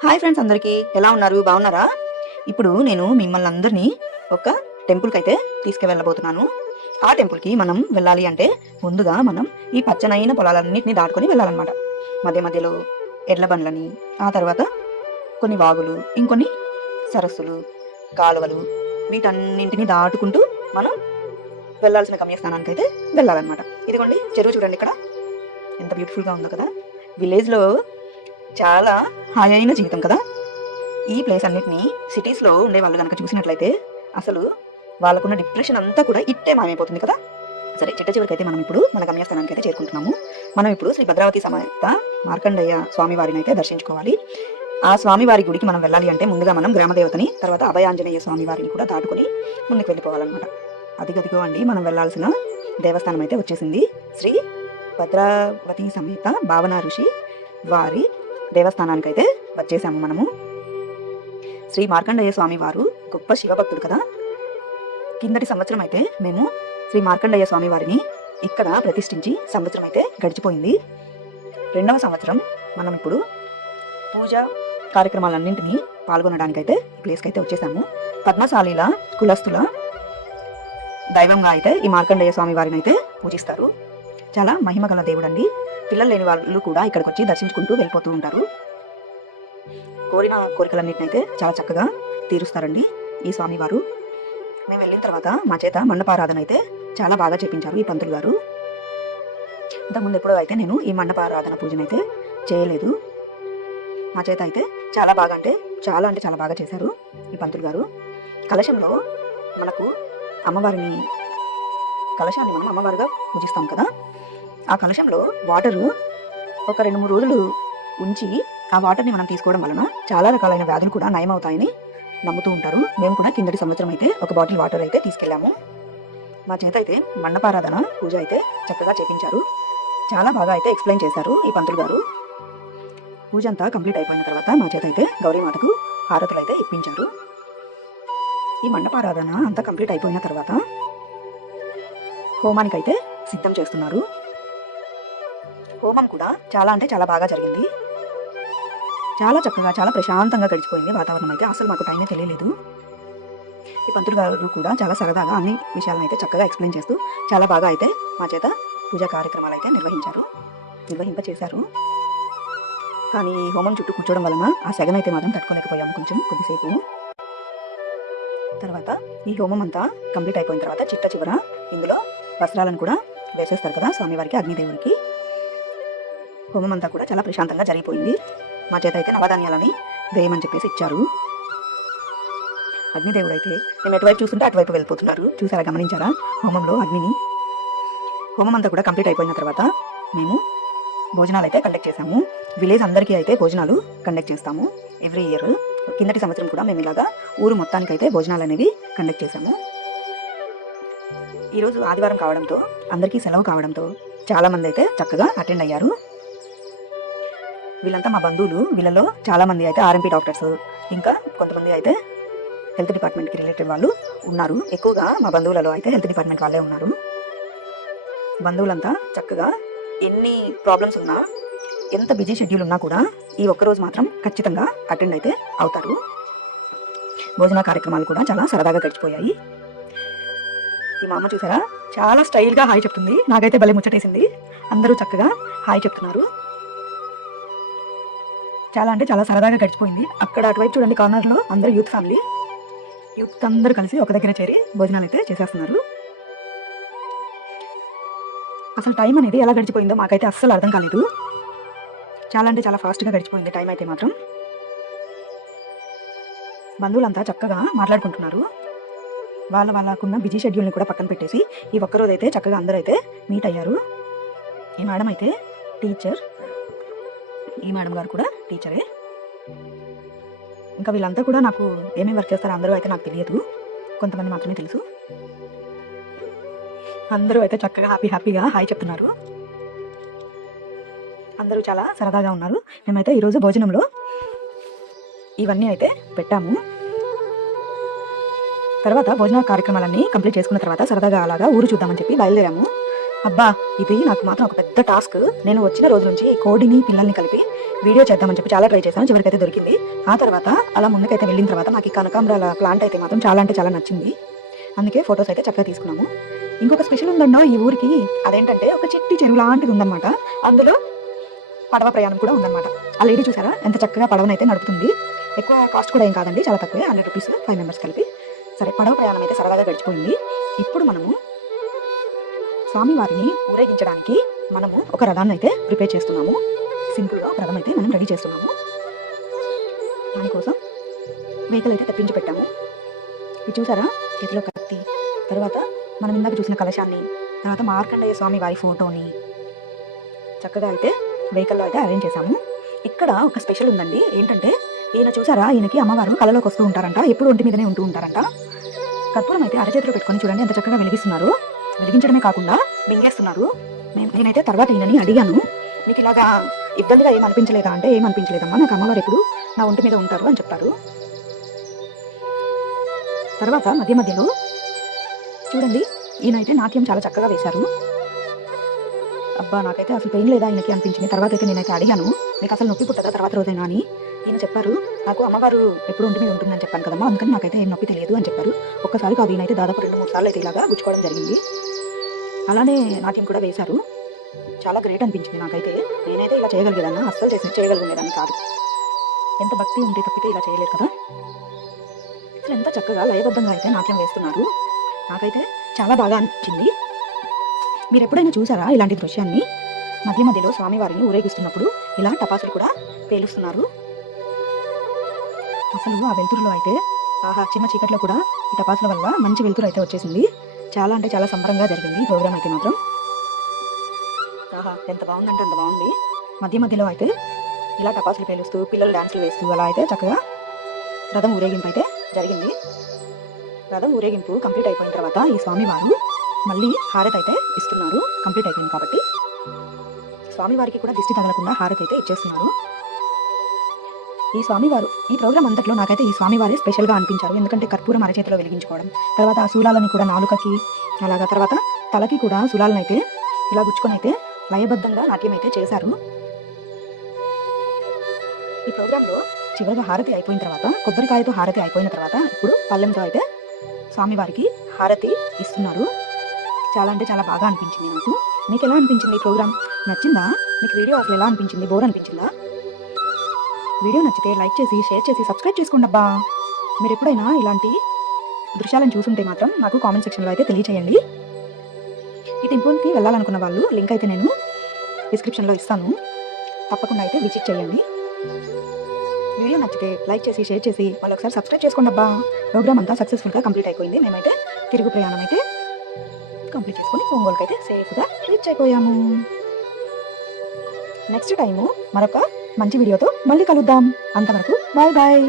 Hi friends, అందరికీ ఎలా ఉన్నారు? బాగున్నారా? ఇప్పుడు నేను మిమ్మల్ని అందరినీ ఒక టెంపుల్కి అయితే తీసుకువెళ్ళబోతున్నాను. ఆ టెంపుల్కి మనం వెళ్ళాలి అంటే ముందుగా మనం ఈ పచ్చనైన పొలాలన్నింటినీ దాటుకొని వెళ్ళాలన్నమాట. మధ్య మధ్యలో ఎడ్ల బండ్లని, ఆ తర్వాత కొన్ని వాగులు, ఇంకొన్ని సరస్సులు, కాలువలు, వీటన్నింటినీ దాటుకుంటూ మనం వెళ్ళాల్సిన గమ్యస్థానానికి అయితే వెళ్ళాలన్నమాట. ఇదిగోండి చెరువు చూడండి, ఇక్కడ ఎంత బ్యూటిఫుల్గా ఉందో కదా. విలేజ్లో చాలా హాయ్ అయిన జీవితం కదా. ఈ ప్లేస్ అన్నిటిని సిటీస్లో ఉండే వాళ్ళు కనుక చూసినట్లయితే అసలు వాళ్ళకున్న డిప్రెషన్ అంతా కూడా ఇట్టే మాయమైపోతుంది కదా. సరే, చిట్ట చివరికి అయితే మనం ఇప్పుడు మన గమ్యస్థానానికి అయితే చేరుకుంటున్నాము. మనం ఇప్పుడు శ్రీ భద్రావతి సమేత మార్కండేయ స్వామి వారిని అయితే దర్శించుకోవాలి. ఆ స్వామివారి గుడికి మనం వెళ్ళాలి అంటే ముందుగా మనం గ్రామదేవతని, తర్వాత అభయాంజనేయ స్వామి వారిని కూడా దాటుకొని ముందుకు వెళ్ళిపోవాలన్నమాట. అదిగదిగో అండి, మనం వెళ్ళాల్సిన దేవస్థానం అయితే వచ్చేసింది. శ్రీ భద్రావతి సమేత భావన ఋషి వారి దేవస్థానానికి అయితే వచ్చేసాము మనము. శ్రీ మార్కండేయ స్వామి వారు గొప్ప శివభక్తుడు కదా. కిందటి సంవత్సరం అయితే మేము శ్రీ మార్కండేయ స్వామి వారిని ఇక్కడ ప్రతిష్ఠించి సంవత్సరం అయితే గడిచిపోయింది. రెండవ సంవత్సరం మనం ఇప్పుడు పూజ కార్యక్రమాలన్నింటినీ పాల్గొనడానికి అయితే ఈ ప్లేస్కి అయితే వచ్చేసాము. పద్మశాలీల కులస్తుల దైవంగా అయితే ఈ మార్కండేయ స్వామి వారిని అయితే పూజిస్తారు. చాలా మహిమ గల దేవుడు అండి. పిల్లలు లేని వాళ్ళు కూడా ఇక్కడికి వచ్చి దర్శించుకుంటూ వెళ్ళిపోతూ ఉంటారు. కోరిన కోరికలన్నింటినీ అయితే చాలా చక్కగా తీరుస్తారండి ఈ స్వామివారు. మేము వెళ్ళిన తర్వాత మా చేత మండపారాధన అయితే చాలా బాగా చేపించారు ఈ పంతులు గారు. ఇంతకుముందు ఎప్పుడో అయితే నేను ఈ మండపారాధన పూజనైతే చేయలేదు. మా చేత అయితే చాలా బాగా చేశారు ఈ పంతులు గారు. కలశంలో మనకు కలశాన్ని మనం అమ్మవారుగా పూజిస్తాం కదా. ఆ కలశంలో వాటరు ఒక 2-3 రోజులు ఉంచి ఆ వాటర్ని మనం తీసుకోవడం వలన చాలా రకాలైన వ్యాధులు కూడా నయమవుతాయని నమ్ముతూ ఉంటారు. మేము కూడా కిందటి సంవత్సరం అయితే ఒక బాటిల్ వాటర్ అయితే తీసుకెళ్ళాము. మా చేత అయితే మండపారాధన పూజ అయితే చక్కగా చేపించారు. చాలా బాగా అయితే ఎక్స్ప్లెయిన్ చేశారు ఈ పంతులు గారు. పూజ అంతా కంప్లీట్ అయిపోయిన తర్వాత మా చేత అయితే గౌరీమాతకు హారతులు అయితే ఇప్పించారు. ఈ మండపారాధన అంతా కంప్లీట్ అయిపోయిన తర్వాత హోమానికి అయితే సిద్ధం చేస్తున్నారు. హోమం కూడా చాలా బాగా జరిగింది. చాలా చక్కగా, చాలా ప్రశాంతంగా గడిచిపోయింది వాతావరణం అయితే. అసలు మాకు టైమే తెలియలేదు. ఈ పంతులు గారు కూడా చాలా సరదాగా అన్ని విషయాలను అయితే చక్కగా ఎక్స్ప్లెయిన్ చేస్తూ చాలా బాగా అయితే మా చేత పూజా కార్యక్రమాలు అయితే నిర్వహింపచేశారు. కానీ హోమం చుట్టూ కూర్చోవడం వలన ఆ సెగన్ అయితే మాత్రం తట్టుకోలేకపోయాము కొద్దిసేపు. తర్వాత ఈ హోమం అంతా కంప్లీట్ అయిపోయిన తర్వాత చిట్ట చివర ఇందులో వస్త్రాలను కూడా వేసేస్తారు కదా స్వామివారికి, అగ్నిదేవుడికి. హోమం అంతా కూడా చాలా ప్రశాంతంగా జరిగిపోయింది. మా చేత అయితే నవధాన్యాలని వేయమని చెప్పేసి ఇచ్చారు. అగ్నిదేవుడు అయితే మేము ఎటువైపు చూస్తుంటే అటువైపు వెళ్ళిపోతున్నారు. చూసారా, గమనించారా హోమంలో అగ్నిని? హోమం అంతా కూడా కంప్లీట్ అయిపోయిన తర్వాత మేము భోజనాలు అయితే కండక్ట్ చేసాము. విలేజ్ అందరికీ అయితే భోజనాలు కండక్ట్ చేస్తాము ఎవ్రీ ఇయర్. కిందటి సంవత్సరం కూడా మేము ఇలాగా ఊరు మొత్తానికి అయితే భోజనాలు అనేవి కండక్ట్ చేసాము. ఈరోజు ఆదివారం కావడంతో, అందరికీ సెలవు కావడంతో చాలామంది అయితే చక్కగా అటెండ్ అయ్యారు. వీళ్ళంతా మా బంధువులు. వీళ్ళలో చాలామంది అయితే ఆర్ఎంపీ డాక్టర్స్, ఇంకా కొంతమంది అయితే హెల్త్ డిపార్ట్మెంట్కి రిలేటెడ్ వాళ్ళు ఉన్నారు. ఎక్కువగా మా బంధువులలో అయితే హెల్త్ డిపార్ట్మెంట్ వాళ్ళే ఉన్నారు. బంధువులంతా చక్కగా ఎన్ని ప్రాబ్లమ్స్ ఉన్నా, ఎంత బిజీ షెడ్యూల్ ఉన్నా కూడా ఈ ఒక్కరోజు మాత్రం ఖచ్చితంగా అటెండ్ అయితే అవుతారు. భోజన కార్యక్రమాలు కూడా చాలా సరదాగా గడిచిపోయాయి. ఈ మా అమ్మ చూసారా, చాలా స్టైల్గా హాయ్ చెప్తుంది. నాకైతే భలే ముచ్చటేసింది. అందరూ చక్కగా హాయ్ చెప్తున్నారు. చాలా సరదాగా గడిచిపోయింది. అక్కడ అటువైపు చూడండి, కార్నర్లో అందరూ యూత్ అందరూ కలిసి ఒక దగ్గర చేరి భోజనాలు అయితే చేసేస్తున్నారు. అసలు టైం అనేది ఎలా గడిచిపోయిందో మాకైతే అస్సలు అర్థం కాలేదు. చాలా ఫాస్ట్గా గడిచిపోయింది టైం అయితే మాత్రం. బంధువులంతా చక్కగా మాట్లాడుకుంటున్నారు. వాళ్ళకున్న బిజీ షెడ్యూల్ని కూడా పక్కన పెట్టేసి ఈ ఒక్కరోజు అయితే చక్కగా అందరూ అయితే మీట్ అయ్యారు. ఈ మేడం అయితే టీచర్, ఈ మేడం గారు కూడా టీచరే. ఇంకా వీళ్ళంతా కూడా నాకు ఏమేమి వర్క్ చేస్తారో అందరూ అయితే నాకు తెలియదు, కొంతమంది మాత్రమే తెలుసు. అందరూ అయితే చక్కగా హ్యాపీగా హాయ్ చెప్తున్నారు. అందరూ చాలా సరదాగా ఉన్నారు. మేమైతే ఈరోజు భోజనంలో ఇవన్నీ అయితే పెట్టాము. తర్వాత భోజన కార్యక్రమాలన్నీ కంప్లీట్ చేసుకున్న తర్వాత సరదాగా అలాగా ఊరు చూద్దామని చెప్పి బయలుదేరాము. అబ్బా, ఇది నాకు మాత్రం ఒక పెద్ద టాస్క్. నేను వచ్చిన రోజు నుంచి కోడిని పిల్లల్ని కలిపి వీడియో చేద్దామని చెప్పి చాలా ట్రై చేశాను. చివరికైతే దొరికింది. ఆ తర్వాత అలా ముందుకైతే వెళ్ళిన తర్వాత నాకు ఈ కనకాంబరాల ప్లాంట్ అయితే మాత్రం చాలా అంటే చాలా నచ్చింది. అందుకే ఫొటోస్ అయితే చక్కగా తీసుకున్నాము. ఇంకొక స్పెషల్ ఉందన్నో ఈ ఊరికి. అదేంటంటే ఒక చిట్టి చెరువు లాంటిది ఉందన్నమాట. అందులో పడవ ప్రయాణం కూడా ఉందన్నమాట. ఆ లేడీ చూసారా ఎంత చక్కగా పడవనైతే నడుపుతుంది. ఎక్కువ కాస్ట్ కూడా ఏం కాదండి, చాలా తక్కువే, 100 రూపీస్ 5 మెంబర్స్ కలిపి. సరే, పడవ ప్రయాణం అయితే సరదాగా గడిచిపోయింది. ఇప్పుడు మనము స్వామివారిని ఊరేగించడానికి మనము ఒక రథాన్ని అయితే ప్రిపేర్ చేస్తున్నాము. సింపుల్గా ఒక రథం అయితే మనం రెడీ చేస్తున్నాము. దానికోసం వెహికల్ అయితే తెప్పించి పెట్టాము. ఇది చూసారా, చేతిలో కత్తి, తర్వాత మనం ఇందాక చూసిన కలశాన్ని, తర్వాత మార్కండేయ స్వామి వారి ఫోటోని చక్కగా అయితే వెహికల్లో అయితే అరేంజ్ చేశాము. ఇక్కడ ఒక స్పెషల్ ఉందండి. ఏంటంటే ఈయన చూసారా, ఈయనకి అమ్మవారు కళలోకి వస్తూ ఉంటారంట, ఎప్పుడు ఒంటి మీదనే ఉంటూ ఉంటారంట. కర్పూరం అయితే అరచేతిలో పెట్టుకొని చూడండి ఎంత చక్కగా వెలిగిస్తున్నారు. వెలిగించడమే కాకుండా మింగేస్తున్నారు. నేనైతే తర్వాత ఈయనని అడిగాను, మీకు ఇలాగా ఇబ్బందిగా ఏం అనిపించలేదా అంటే, ఏం అనిపించలేదమ్మా, నాకు అమ్మవారు ఎప్పుడు నా ఒంటి మీద ఉంటారు అని చెప్పారు. తర్వాత మధ్య మధ్యలో చూడండి, ఈయనైతే నాట్యం చాలా చక్కగా వేశారు. అబ్బా, నాకైతే అసలు పెయిన్ లేదా ఈయనకి అనిపించింది. తర్వాత అయితే నేనైతే అడిగాను, మీకు అసలు నొప్పి పుట్టదా తర్వాత రోజైనా అని. ఈయన చెప్పారు, నాకు అమ్మవారు ఎప్పుడు ఒంటి మీద ఉంటుందని చెప్పాను కదమ్మా, అందుకని నాకైతే ఏం నొప్పి తెలియదు అని చెప్పారు. ఒక్కసారి కాదు, ఈయనైతే దాదాపు 2-3 సార్లు అయితే ఇలాగా గుచ్చుకోవడం జరిగింది. అలానే నాట్యం కూడా వేశారు. చాలా గ్రేట్ అనిపించింది నాకైతే. నేనైతే ఇలా చేయగలిగేదాన్ని, అస్సలు చేయగలిగేదాన్ని కాదు. ఎంత భక్తి ఉంటే తప్పితే ఇలా చేయలేరు కదా. అసలు ఎంత చక్కగా లయబద్ధంగా అయితే నాట్యం వేస్తున్నారు. నాకైతే చాలా బాగా అనిపించింది. మీరు ఎప్పుడైనా చూసారా ఇలాంటి దృశ్యాన్ని? మధ్య మధ్యలో స్వామివారిని ఊరేగిస్తున్నప్పుడు ఇలా టపాసులు కూడా పేలుస్తున్నారు. అసలు ఆ వెలుతురులో అయితే చిన్న చీకట్లో కూడా ఈ టపాసుల వల్ల మంచి వెలుతురు అయితే వచ్చేసింది. చాలా అంటే చాలా సంబరంగా జరిగింది ఈ ప్రోగ్రామ్ అయితే మాత్రం. ఎంత బాగుందంటే అంత బాగుంది. మధ్య మధ్యలో అయితే ఇలా టపాసులు పేలుస్తూ పిల్లలు డాన్సులు వేస్తూ అలా అయితే చక్కగా రథం ఊరేగింపు అయితే జరిగింది. రథం ఊరేగింపు కంప్లీట్ అయిపోయిన తర్వాత ఈ స్వామివారు మళ్ళీ హారతి అయితే ఇస్తున్నారు. కంప్లీట్ అయిపోయింది కాబట్టి స్వామివారికి కూడా దిష్టి తగలకుండా హారతి అయితే ఇచ్చేస్తున్నారు. ఈ స్వామివారు ఈ ప్రోగ్రామ్ అంతట్లో నాకైతే ఈ స్వామివారే స్పెషల్గా అనిపించారు. ఎందుకంటే కర్పూరం అరచేతిలో వెలిగించుకోవడం, తర్వాత ఆ శూలాలని కూడా నాలుకకి, అలాగా తర్వాత తలకి కూడా శూలాలను అయితే ఇలా గుచ్చుకొని అయితే లయబద్ధంగా నాట్యం అయితే చేశారు. ఈ ప్రోగ్రాంలో చివరిగా హారతి అయిపోయిన తర్వాత, కొబ్బరికాయతో హారతి అయిపోయిన తర్వాత ఇప్పుడు పళ్ళెంతో అయితే స్వామివారికి హారతి ఇస్తున్నారు. చాలా అంటే చాలా బాగా అనిపించింది నాకు. మీకు ఎలా అనిపించింది ఈ ప్రోగ్రామ్? నచ్చిందా మీకు? వీడియో అసలు ఎలా అనిపించింది? బోర్ అనిపించిందా? వీడియో నచ్చితే లైక్ చేసి, షేర్ చేసి, సబ్స్క్రైబ్ చేసుకోండి అబ్బా. మీరు ఎప్పుడైనా ఇలాంటి దృశ్యాలను చూసుంటే మాత్రం నాకు కామెంట్ సెక్షన్లో అయితే తెలియచేయండి. ఈ టెంపుల్కి వెళ్ళాలనుకున్న వాళ్ళు లింక్ అయితే నేను డిస్క్రిప్షన్లో ఇస్తాను. తప్పకుండా అయితే విజిట్ చేయండి. వీడియో నచ్చితే లైక్ చేసి, షేర్ చేసి, మళ్ళీ ఒకసారి సబ్స్క్రైబ్ చేసుకోండి అబ్బా. ప్రోగ్రామ్ అంతా సక్సెస్ఫుల్గా కంప్లీట్ అయిపోయింది. మేమైతే తిరుగు ప్రయాణం అయితే కంప్లీట్ చేసుకొని ఒంగోలుకి అయితే సేఫ్గా రీచ్ అయిపోయాము. నెక్స్ట్ టైము మరొక మంచి వీడియోతో మళ్ళీ కలుద్దాం. అంతవరకు బాయ్ బాయ్.